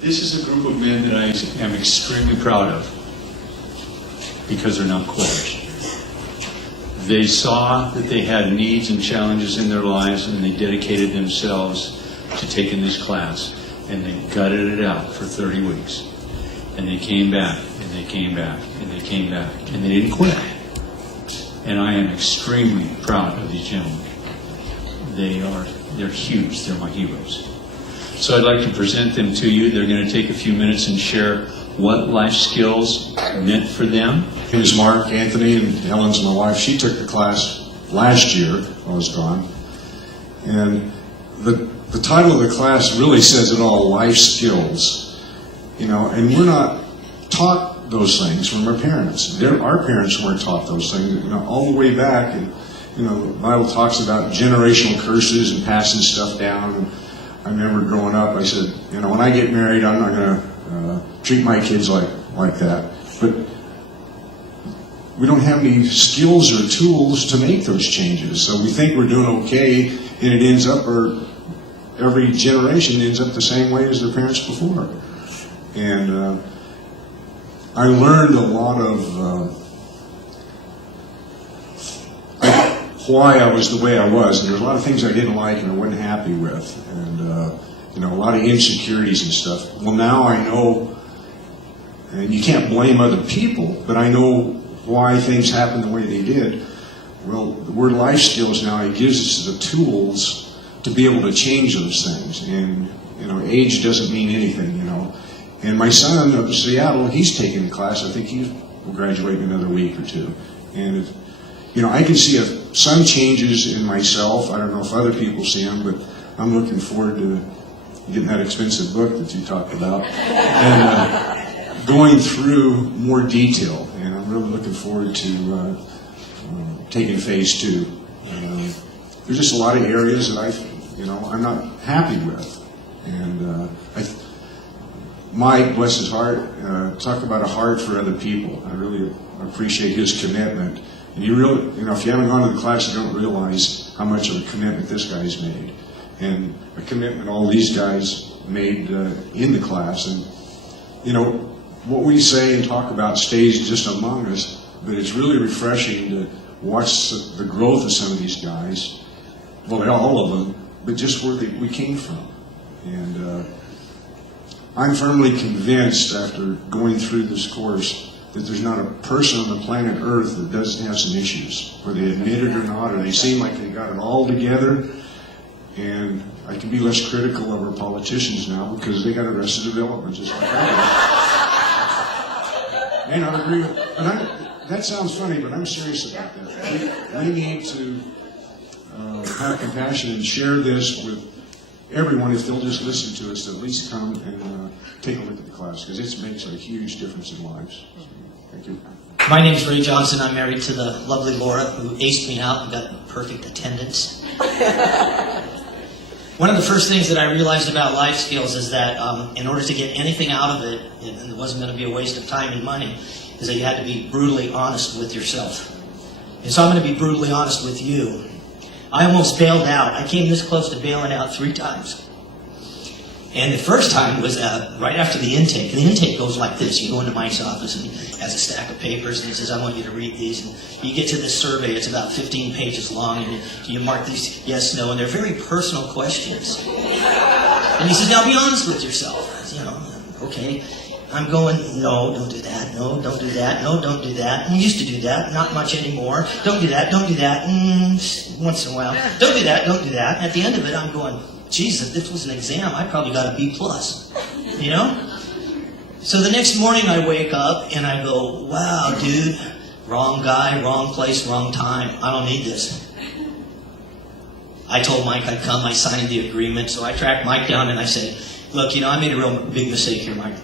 This is a group of men that I am extremely proud of because they're not quitters. They saw that they had needs and challenges in their lives, and they dedicated themselves to taking this class, and they gutted it out for 30 weeks. And they came back, and they came back, and they came back, and they didn't quit. And I am extremely proud of these gentlemen. They're huge. They're my heroes. So I'd like to present them to you. They're going to take a few minutes and share what life skills meant for them. My name is Mark Anthony, and Helen's my wife. She took the class last year while I was gone. And the title of the class really says it all, life skills. You know, and we're not taught those things from our parents. Our parents weren't taught those things. You know, all the way back, and you know, the Bible talks about generational curses and passing stuff down. And I remember growing up, I said, you know, when I get married, I'm not going to treat my kids like that. But we don't have any skills or tools to make those changes. So we think we're doing okay, and it ends up, or every generation ends up the same way as their parents before. And I learned a lot of why I was the way I was, and there was a lot of things I didn't like and I wasn't happy with, and you know, a lot of insecurities and stuff. Well, now I know, and you can't blame other people, but I know why things happened the way they did. Well, the word life skills now, it gives us the tools to be able to change those things, and you know, age doesn't mean anything, you know. And my son up in Seattle, he's taking the class. I think he will graduate in another week or two, and you know, I can see some changes in myself. I don't know if other people see them, but I'm looking forward to getting that expensive book that you talked about and going through more detail. And I'm really looking forward to taking phase 2. There's just a lot of areas that I'm not happy with. And Mike, bless his heart, talk about a heart for other people. I really appreciate his commitment. And you know, if you haven't gone to the class, you don't realize how much of a commitment this guy's made, and a commitment all these guys made in the class. And you know, what we say and talk about stays just among us, but it's really refreshing to watch the growth of some of these guys. Well, all of them, but just where we came from. And I'm firmly convinced, after going through this course, that there's not a person on the planet Earth that doesn't have some issues, whether they admit it or not, or they seem like they got it all together. And I can be less critical of our politicians now because they got Arrested Development just like I do. And I agree with, that sounds funny, but I'm serious about that. We need to have compassion and share this with everyone. If they'll just listen to us, to at least come and take a look at the class, because it makes a huge difference in lives. So, thank you. My name is Ray Johnson. I'm married to the lovely Laura, who aced me out and got perfect attendance. One of the first things that I realized about life skills is that in order to get anything out of it, and it wasn't going to be a waste of time and money, is that you had to be brutally honest with yourself. And so I'm going to be brutally honest with you. I almost bailed out. I came this close to bailing out 3 times. And the first time was right after the intake. The intake goes like this. You go into Mike's office and he has a stack of papers and he says, I want you to read these. And you get to this survey. It's about 15 pages long. And you mark these yes, no. And they're very personal questions. And he says, now be honest with yourself. You know, okay. I'm going, no, don't do that. No, don't do that. No, don't do that. I used to do that. Not much anymore. Don't do that. Don't do that. Once in a while. Don't do that. Don't do that. At the end of it, I'm going, Jesus, if this was an exam, I probably got a B+. You know? So the next morning I wake up and I go, wow, dude, wrong guy, wrong place, wrong time. I don't need this. I told Mike I'd come. I signed the agreement. So I tracked Mike down and I said, look, you know, I made a real big mistake here, Mike.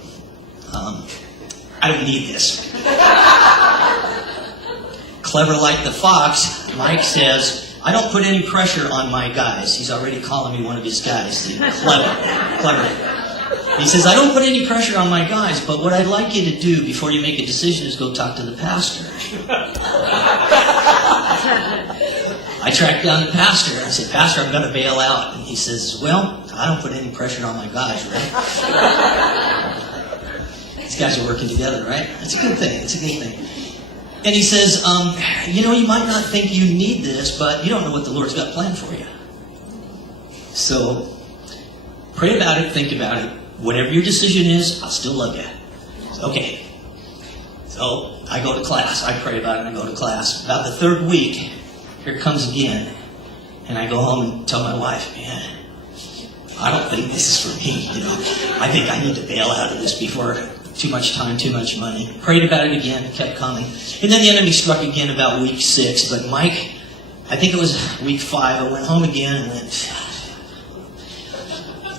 I don't need this. Clever like the fox, Mike says, I don't put any pressure on my guys. He's already calling me one of his guys. Clever. He says, I don't put any pressure on my guys, but what I'd like you to do before you make a decision is go talk to the pastor. I tracked down the pastor. I said, Pastor, I'm going to bail out. And he says, well, I don't put any pressure on my guys, right? These guys are working together, right? It's a good thing. It's a good thing. And he says, you might not think you need this, but you don't know what the Lord's got planned for you. So, pray about it, think about it. Whatever your decision is, I'll still love you. Okay. So, I go to class. I pray about it and I go to class. About the third week, here it comes again. And I go home and tell my wife, man, I don't think this is for me, I think I need to bail out of this before too much time, too much money. Prayed about it again, it kept coming. And then the enemy struck again about week 6. But Mike, I think it was week 5, I went home again and went,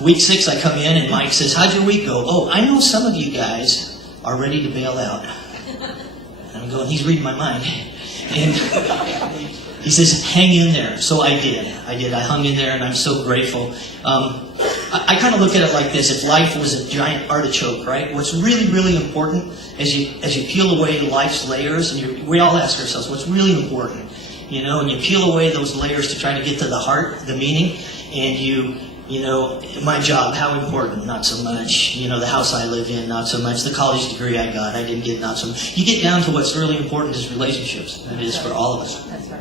week 6 I come in and Mike says, how'd your week go? Oh, I know some of you guys are ready to bail out. And I'm going, he's reading my mind. And he says, hang in there. So I did. I hung in there, and I'm so grateful. I kind of look at it like this. If life was a giant artichoke, right? What's really, really important as you peel away life's layers, and we all ask ourselves, what's really important? And you peel away those layers to try to get to the heart, the meaning, and my job, how important? Not so much. The house I live in, not so much. The college degree I got, I didn't get, not so much. You get down to what's really important is relationships. That is for all of us. That's right.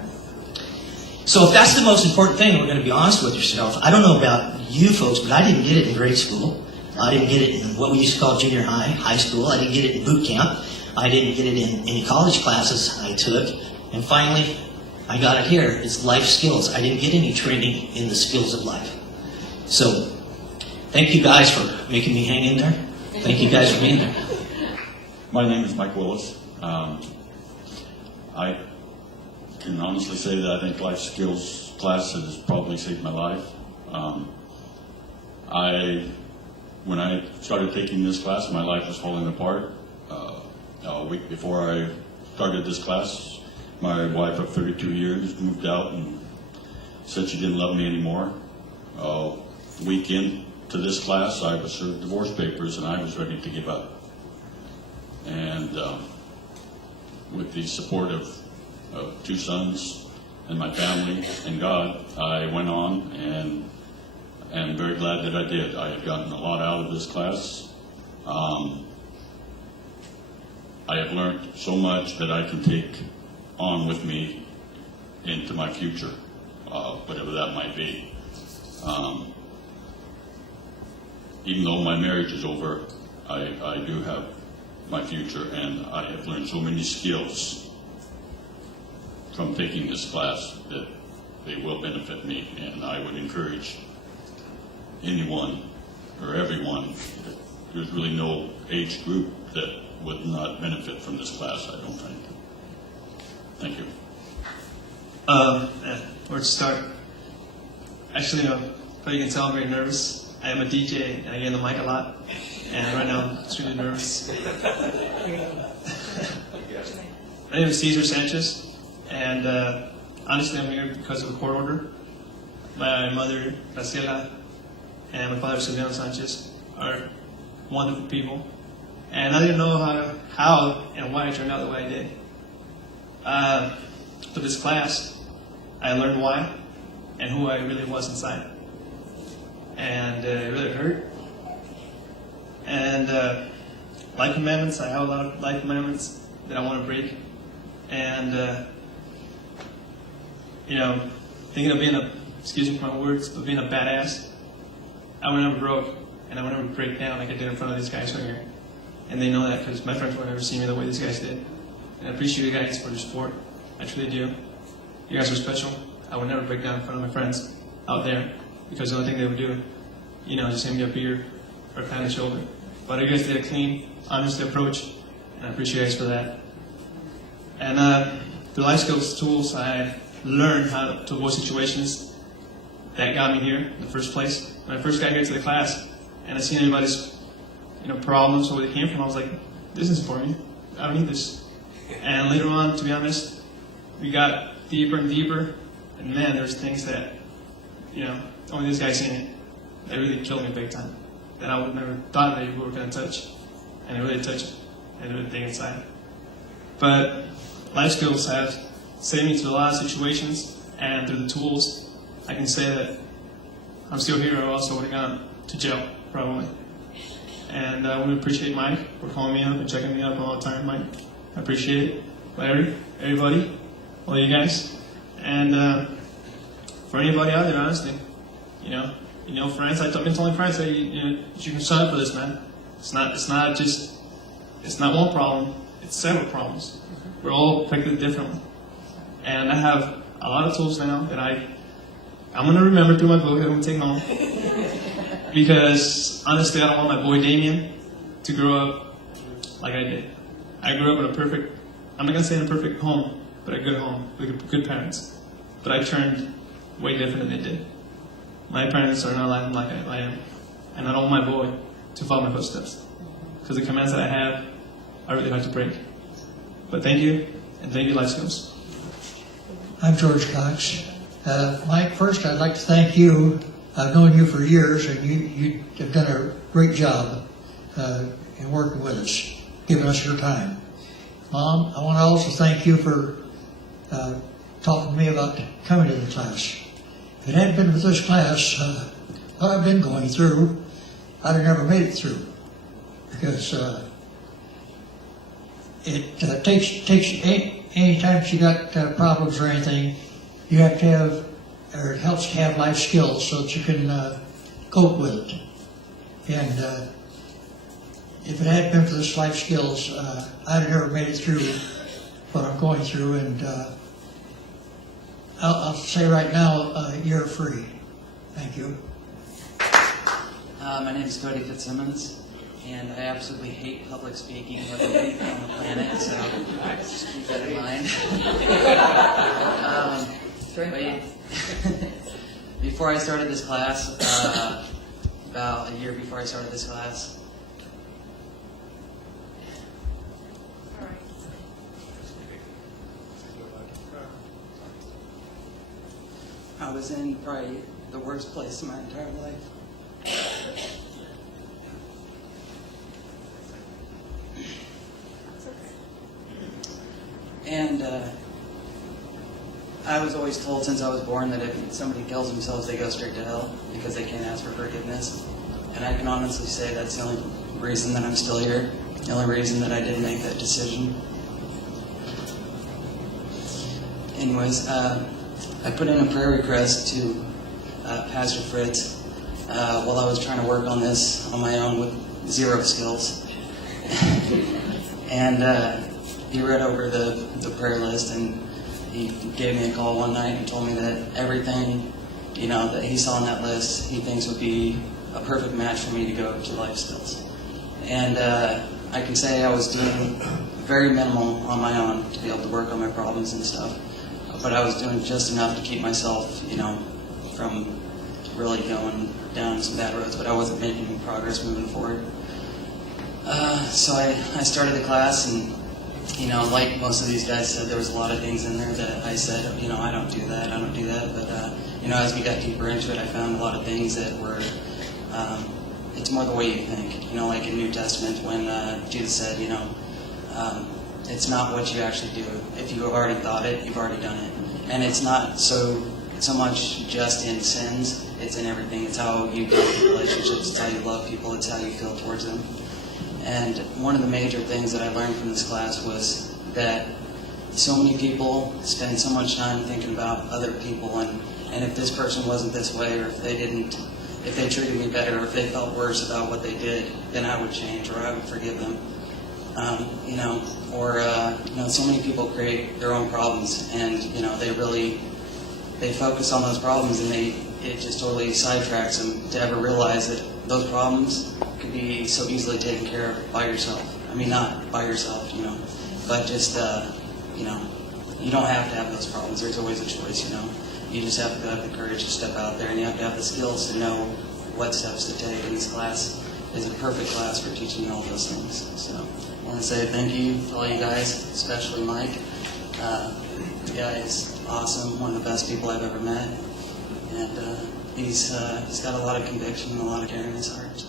So if that's the most important thing, we're going to be honest with yourself. I don't know about you folks, but I didn't get it in grade school. I didn't get it in what we used to call junior high, high school. I didn't get it in boot camp. I didn't get it in any college classes I took. And finally, I got it here. It's life skills. I didn't get any training in the skills of life. So, thank you guys for making me hang in there. Thank you guys for being there. My name is Mike Willis. I can honestly say that I think life skills class has probably saved my life. When I started taking this class, my life was falling apart. A week before I started this class, my wife of 32 years moved out and said she didn't love me anymore. A week into this class, I was served divorce papers and I was ready to give up. And with the support of 2 sons and my family and God, I went on, and I'm very glad that I did. I have gotten a lot out of this class. I have learned so much that I can take on with me into my future, whatever that might be. Even though my marriage is over, I do have my future, and I have learned so many skills from taking this class that they will benefit me, and I would encourage anyone or everyone. There's really no age group that would not benefit from this class, I don't think. Thank you. Where to start? Actually, probably you can tell I'm very nervous. I am a DJ and I get on the mic a lot, and right now I'm extremely nervous. My name is Cesar Sanchez, and honestly I'm here because of a court order. My mother, Graciela, and my father, Silviano Sanchez, are wonderful people, and I didn't know how and why I turned out the way I did. For this class, I learned why and who I really was inside. And it really hurt. And life commandments, I have a lot of life commandments that I want to break. And, thinking of being excuse me for my words, but being a badass, I would never broke, and I would never break down like I did in front of these guys right here. And they know that because my friends would never see me the way these guys did. And I appreciate you guys for your support. I truly do. You guys are special. I would never break down in front of my friends out there, because the only thing they would do, just hand me a beer or a pat on the shoulder. But you guys did a clean, honest approach, and I appreciate you guys for that. And the life skills tools, I learned how to avoid situations that got me here in the first place. When I first got here to the class, and I seen everybody's, problems or where they came from, I was like, this isn't for me. I don't need this. And later on, to be honest, we got deeper and deeper, and man, there's things that, only this guy's seen it. They really killed me big time. That I would never thought they were going to touch. And it really touched me. And it really dig inside. But life skills have saved me through a lot of situations, and through the tools, I can say that I'm still here, or else I would have gone to jail, probably. And I want to appreciate Mike for calling me up and checking me up all the time, Mike. I appreciate it. Larry, everybody, all you guys. And for anybody out there, honestly, you know, friends, I've been telling friends, hey, you can sign up for this, man. It's not one problem, it's several problems. We're all affected differently. And I have a lot of tools now that I'm going to remember through my book that I'm going to take home. Because honestly, I don't want my boy Damien to grow up like I did. I grew up in I'm not going to say in a perfect home, but a good home with good parents. But I turned way different than they did. My parents are not like I am. And I don't want my boy to follow my footsteps. Because the commands that I have, I really have to break. But thank you, and thank you, Life Skills. I'm George Cox. Mike, first I'd like to thank you. I've known you for years, and you have done a great job in working with us, giving us your time. Mom, I want to also thank you for talking to me about coming to the class. If it hadn't been for this class, what I've been going through, I'd have never made it through. Because it takes any time you got problems or anything, you have to have, or it helps to have life skills so that you can cope with it. And if it hadn't been for this life skills, I'd have never made it through what I'm going through. And I'll say right now, you're free. Thank you. My name is Cody Fitzsimmons, and I absolutely hate public speaking with everything on the planet, so just keep that in mind. Before I started this class, about a year before I started this class, I was in probably the worst place in my entire life. And I was always told since I was born that if somebody kills themselves, they go straight to hell because they can't ask for forgiveness. And I can honestly say that's the only reason that I'm still here, the only reason that I didn't make that decision. Anyways, I put in a prayer request to Pastor Fritz while I was trying to work on this on my own with zero skills. And he read over the prayer list, and he gave me a call one night and told me that everything, that he saw on that list, he thinks would be a perfect match for me to go to Life Skills. And I can say I was doing very minimal on my own to be able to work on my problems and stuff. But I was doing just enough to keep myself, from really going down some bad roads, but I wasn't making any progress moving forward. So I started the class, and like most of these guys said, there was a lot of things in there that I said, I don't do that. But, as we got deeper into it, I found a lot of things that were, it's more the way you think. Like in New Testament when Jesus said, it's not what you actually do. If you have already thought it, you've already done it. And it's not so much just in sins, it's in everything. It's how you deal with relationships, it's how you love people, it's how you feel towards them. And one of the major things that I learned from this class was that so many people spend so much time thinking about other people, and if this person wasn't this way, or if they treated me better, or if they felt worse about what they did, then I would change, or I would forgive them. So many people create their own problems, and they focus on those problems, and it just totally sidetracks them to ever realize that those problems could be so easily taken care of by yourself. I mean, not by yourself, but just you don't have to have those problems. There's always a choice, You just have to have the courage to step out there, and you have to have the skills to know what steps to take. And this class is a perfect class for teaching you all those things. So I want to say thank you to all you guys, especially Mike. The guy is awesome, one of the best people I've ever met. And he's got a lot of conviction and a lot of care in his heart.